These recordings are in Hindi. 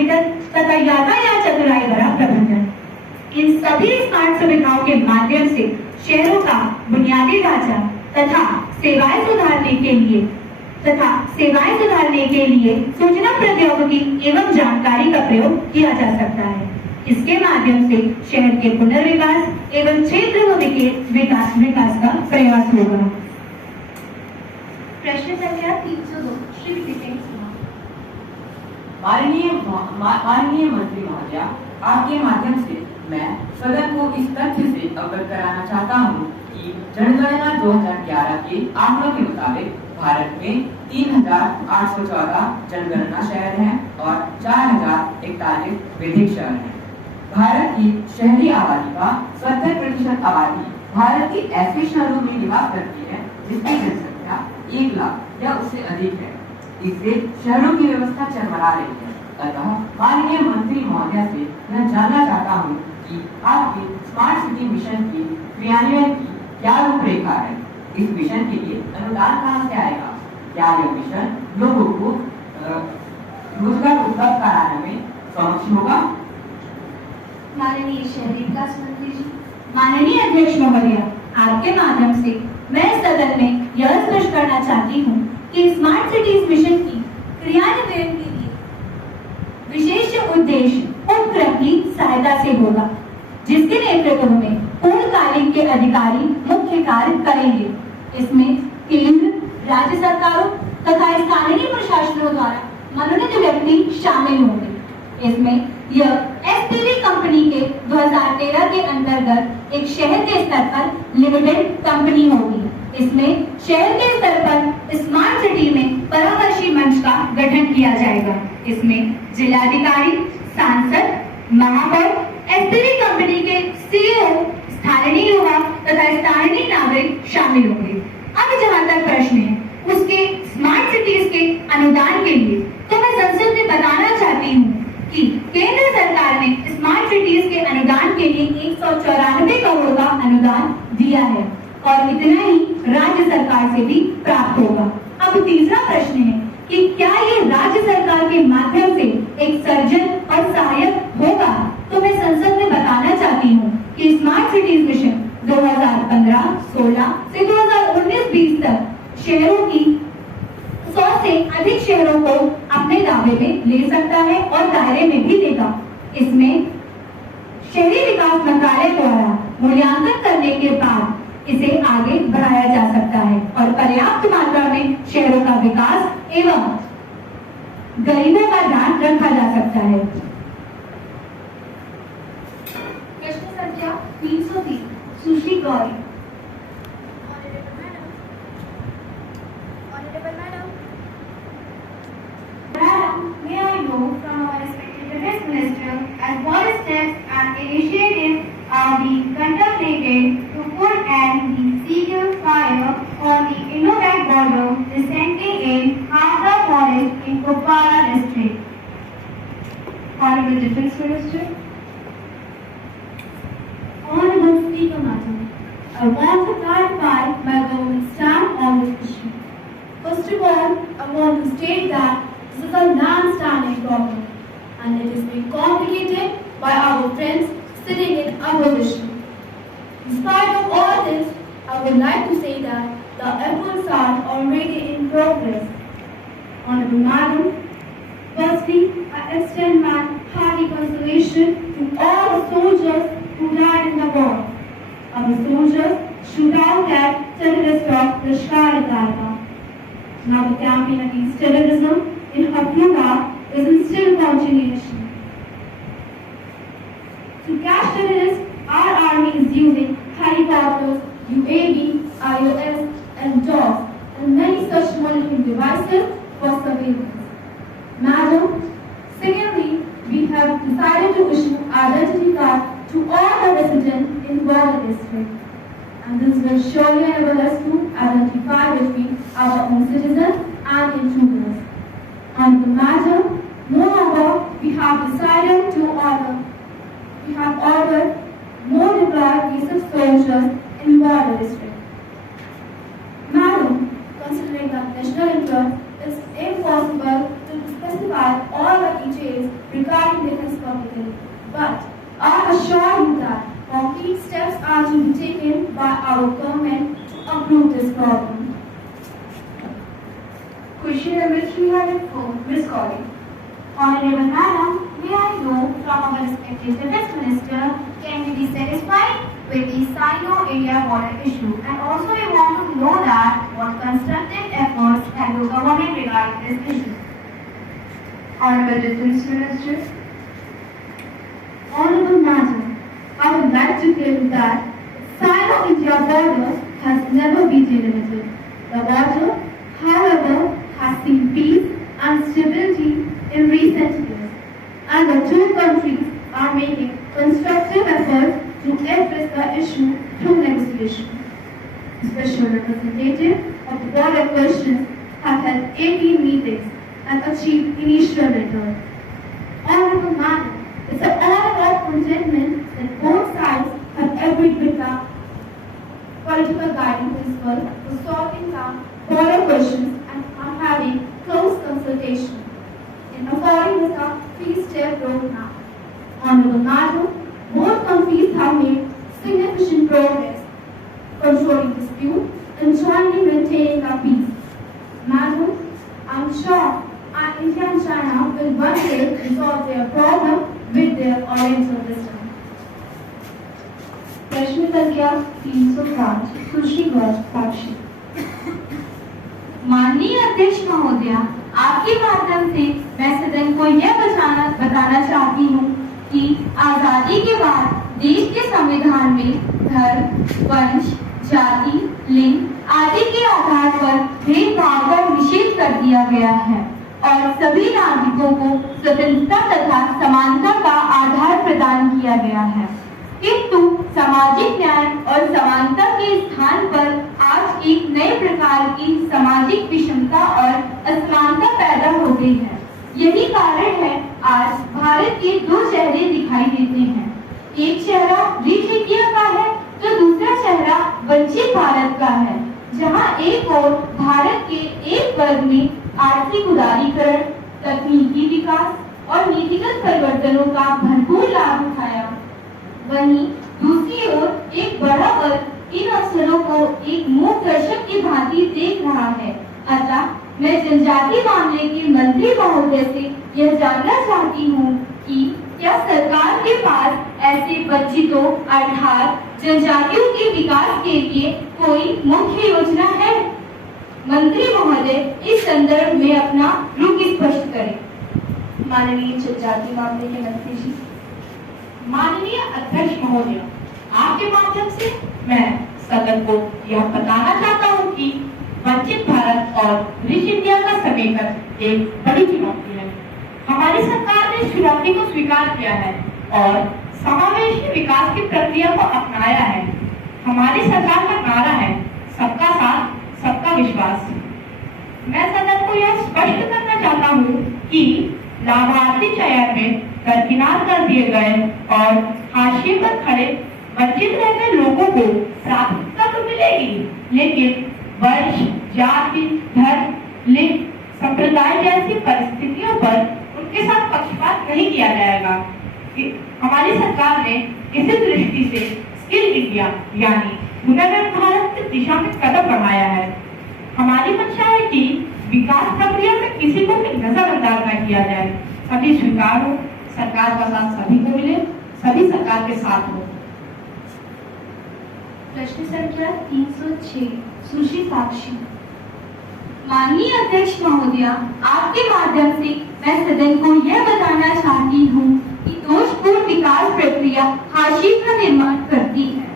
मीटर तथा यातायात चतुराई भरा प्रबंधन। इन सभी स्मार्ट सुविधाओं के माध्यम से शहरों का बुनियादी ढांचा तथा सेवाएं सुधारने के लिए सूचना प्रौद्योगिकी एवं जानकारी का प्रयोग किया जा सकता है। इसके माध्यम से शहर के पुनर्विकास एवं क्षेत्र विकास का प्रयास होगा। प्रश्न संख्या 302 श्री विपिन सिंह। माननीय मंत्री महोदया, आपके माध्यम से मैं सदन को इस तथ्य से अवगत कराना चाहता हूँ कि जनगणना 2011 के आंकड़ों के मुताबिक भारत में 3,814 जनगणना शहर हैं और 4,041 विधिक शहर हैं। भारत की शहरी आबादी का 70% आबादी भारत के ऐसे शहरों में निवास करती है जिसकी जनसंख्या 1 लाख या उससे अधिक है। इससे शहरों की व्यवस्था चरमरा रही है। अतः माननीय मंत्री महोदया से मैं जानना चाहता हूँ कि आपके स्मार्ट सिटी मिशन की क्रियान्वयन की क्या रूपरेखा है। इस मिशन के लिए अनुदान कहाँ से आएगा? क्या यह मिशन लोगों को रोजगार उपलब्ध कराने में सक्षम होगा? माननीय शहरी विकास मंत्री जी। माननीय अध्यक्ष महोदया, आपके माध्यम से मैं सदन में यह स्पष्ट करना चाहती हूँ कि स्मार्ट सिटीज मिशन की क्रियान्वयन के लिए विशेष उद्देश्य उपक्रम की सहायता से होगा, जिसके नेतृत्व में पूर्णकालिक के अधिकारी मुख्य कार्य करेंगे। इसमें केंद्र, राज्य सरकारों तथा स्थानीय प्रशासनों द्वारा मनोनीत व्यक्ति शामिल होंगे। इसमें यह एसटीवी कंपनी के 2013 के अंतर्गत एक शहर के स्तर पर लिमिटेड कंपनी होगी। इसमें शहर के स्तर पर स्मार्ट सिटी में परामर्शी मंच का गठन किया जाएगा। इसमें जिलाधिकारी, सांसद, महापौर, एसटीवी कंपनी के सीईओ, स्थानीय युवा तथा स्थानीय नागरिक शामिल होंगे। अब जहाँ तक प्रश्न है उसके स्मार्ट सिटीज के अनुदान के लिए, तो मैं संसद में बताना चाहती हूँ कि केंद्र सरकार ने स्मार्ट सिटीज के अनुदान के लिए 194 करोड़ का अनुदान दिया है और इतना ही राज्य सरकार से भी प्राप्त होगा। अब तीसरा प्रश्न है कि क्या ये राज्य सरकार के माध्यम से एक सर्जन और सहायक होगा? तो मैं संसद में बताना चाहती हूँ कि स्मार्ट सिटीज मिशन 2015-16 से 2019-20 तक शहरों की 100 से अधिक शहरों को अपने दायरे में ले सकता है और दायरे में भी लेगा। इसमें शहरी विकास मंत्रालय द्वारा मूल्यांकन करने के बाद इसे आगे बढ़ाया जा सकता है और पर्याप्त मात्रा में शहरों का विकास एवं गरीबों का ध्यान रखा जा सकता है। प्रश्न संख्या 303 सुश्री Gauri. May I know from our respected Defence Minister as what steps and initiatives are being contemplated to put an the serial fire on the Indo-Pak border recently in Hagda Forest in Kupwara district? Honorable Defence Minister. Honorable Speaker Madam, I want to clarify my government's stand on this issue. First of all, I want to state that this is a non-standing problem and it is being complicated by our friends sitting in opposition. In spite of all this, I would like to say that the efforts are already in progress. Honorable Madam, firstly, I extend my hearty consolation to all the soldiers who died in the war. Our soldiers shoot out at terrorist of Lashkar-e-Taiba. Now the campaign against terrorism in Haryana is in still continuation. To catch terrorists, our army is using helicopters, UAV, IOS, and dogs, and many such monitoring devices for surveillance. Madam, secondly, we have decided to issue identity cards to all the residents in Gwalior district. And this will surely enable us to identify between our own citizens and intruders. And Madam, moreover, we have decided to order more deployed basic soldiers in Gwalior district. Madam, considering that national interest, it's impossible to specify all the details regarding politically, but I assure you that concrete steps are to be taken by our government to improve this problem. Question number 304, Ms. Gauri. Honorable Madam, may I know from our respected Defence Minister, can we be satisfied with the Sino-India border issue? And also we want to know that what constructive efforts have the government regarding this issue? Honorable Defence Minister. Honorable Madam, I would like to tell you that Sino-India border has never been delimited. The border, however, has seen peace and stability in recent years, and the two countries are making constructive efforts to address the issue through negotiation. Special representative of the border questions have held 18 meetings and achieved initial return. Honorable Madam, it's an honor of contentment that both sides have agreed with the political guiding principle for solving the border questions and are having close consultation in according with the three-step roadmap. Honorable Madam, both countries have made significant progress controlling dispute and jointly maintaining the peace. Madam, I'm sure India and China will one day resolve their problem with their oriental wisdom. प्रश्न संख्या 305, सुश्री गौर साक्षी। माननीय अध्यक्ष महोदया, आपके माध्यम से मैं सदन को यह बताना चाहती हूँ कि आजादी के बाद देश के संविधान में धर्म, वंश, जाति, लिंग आदि के आधार पर भेदभाव का निषेध कर दिया गया है और सभी नागरिकों को स्वतंत्रता तथा समानता का आधार प्रदान किया गया है। किंतु सामाजिक न्याय और समानता के स्थान पर आज एक नए प्रकार की सामाजिक विषमता और असमानता पैदा हो गई है। यही कारण है आज भारत के दो चेहरे दिखाई देते हैं। एक चेहरा रिच इंडिया का है तो दूसरा चेहरा वंचित भारत का है, जहां एक ओर भारत के एक वर्ग ने आर्थिक उदारीकरण, तकनीकी विकास और नीतिगत परिवर्तनों का भरपूर लाभ उठाया, वहीं दूसरी ओर एक बड़ा वर्ग इन अवसरों को एक मूक दर्शक की भांति देख रहा है। अतः मैं जनजाति मामले के मंत्री महोदय से यह जानना चाहती हूँ कि क्या सरकार के पास ऐसे वंचितों अर्थात जनजातियों के विकास के लिए कोई मुख्य योजना है? मंत्री महोदय इस संदर्भ में अपना रुख स्पष्ट करें। माननीय जनजाति मामले के मंत्री जी। माननीय अध्यक्ष महोदय, आपके माध्यम से मैं सदन को यह बताना चाहता हूँ कि वंचित भारत और रिच इंडिया का समेकन एक बड़ी चुनौती है। हमारी सरकार ने इस चुनौती को स्वीकार किया है और समावेशी विकास की प्रक्रिया को अपनाया है। हमारी सरकार का नारा है सबका साथ सबका विश्वास। मैं सदन को यह स्पष्ट करना चाहता हूँ कि लाभार्थी चयन में दरकिनार कर दिए गए और हाशिए पर खड़े वंचित रहते लोगों को प्राथमिकता तो मिलेगी, लेकिन वंश, जाति, धर्म, लिंग, संप्रदाय जैसी परिस्थितियों पर उनके साथ पक्षपात नहीं किया जाएगा। हमारी सरकार ने इसी दृष्टि से स्किल इंडिया यानी हुनर भारत की दिशा में कदम बढ़ाया है। हमारी मंशा है कि विकास प्रक्रिया में किसी को भी नजरअंदाज न किया जाए, सभी स्वीकार हो, सरकार का साथ सभी को मिले, सभी सरकार के साथ हो। प्रश्न संख्या 306, सुश्री साक्षी। माननीय अध्यक्ष महोदया, आपके माध्यम से मैं सदन को यह बताना चाहती हूँ कि दोषपूर्ण विकास प्रक्रिया हाशिए का निर्माण करती है।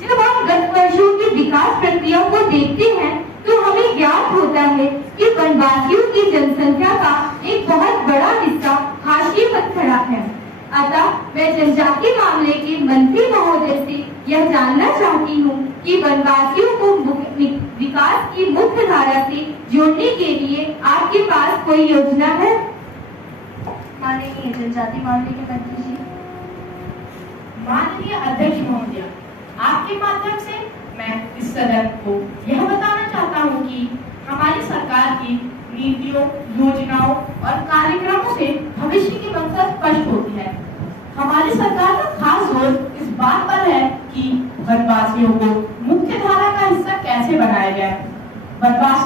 जब हम गत वर्षों की विकास प्रक्रिया को देखते हैं तो हमें ज्ञात होता है कि वनवासियों की जनसंख्या का एक बहुत बड़ा हिस्सा हाशिए पर खड़ा है। अतः मैं जनजाति मामले के मंत्री महोदय से यह जानना चाहती हूँ कि वनवासियों को विकास की मुख्य धारा से जोड़ने के लिए आपके पास कोई योजना है? माननीय जनजाति मामले के मंत्री जी। माननीय अध्यक्ष महोदय, आपके माध्यम से मैं इस सदन को यह बताना चाहता हूँ कि हमारी सरकार की नीतियों, योजनाओं और कार्यक्रमों से भविष्य की मंशा स्पष्ट होती है। बात पर है कि वनवासियों को मुख्य धारा का हिस्सा कैसे बनाया जाए। वनवासी